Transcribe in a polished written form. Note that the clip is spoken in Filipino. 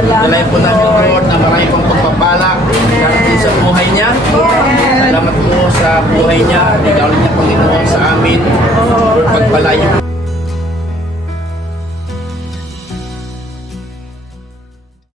Dalay po namin Lord na marami pong pagpapala darating sa buhay niya. Salamat po sa buhay niya. Ikaw niya Panginoon sa amin. Lord, pagpalayo po